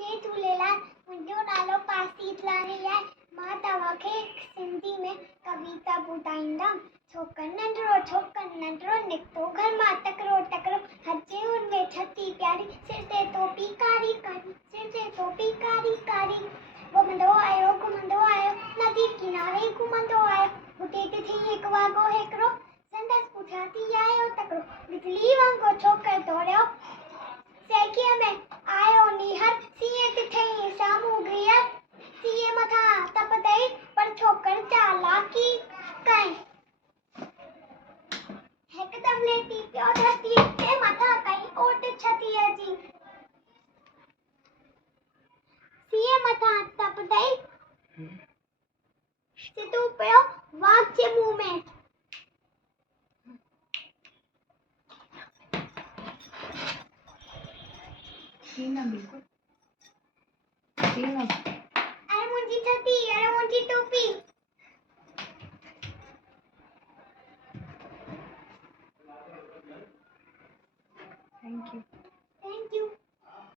जय झूलेलाल। मुंहिंजो नालो पासीतलाणी आहे। मां तव्हांखे सिंधी में कविता ॿुधाईंदमि। छोकरि नंढड़ो निकितो घर मां तकिड़ो तकिड़ो, हजे हुनमें छती प्यारी, सिर ते टोपी कारी कारी, सिर ते टोपी कारी कारी। घुमंदो आयो नदी किनारे घुमंदो आयो, हुते थी हिकु वाॻो हिकिड़ो, संदसि पुठियां थी आयो तकिड़ो, बिजली वांगुरु छोकिरो दौड़ियो, सैकीअ में आयो नीहर, सीए ते ठही साम्हूं घीअर, सीए मथां तप ॾेई पर छोकिर चालाकी कई, हिकदमि लेटी पियो धरतीअ ते मथां कई ओट छतीअ जी, सीए मथां तप ॾेई सिधो पियो वाघ जे मुंहं में। बिल्कुल अरे मुंहिंजी छती, अरे मुंहिंजी टोपी। Thank you.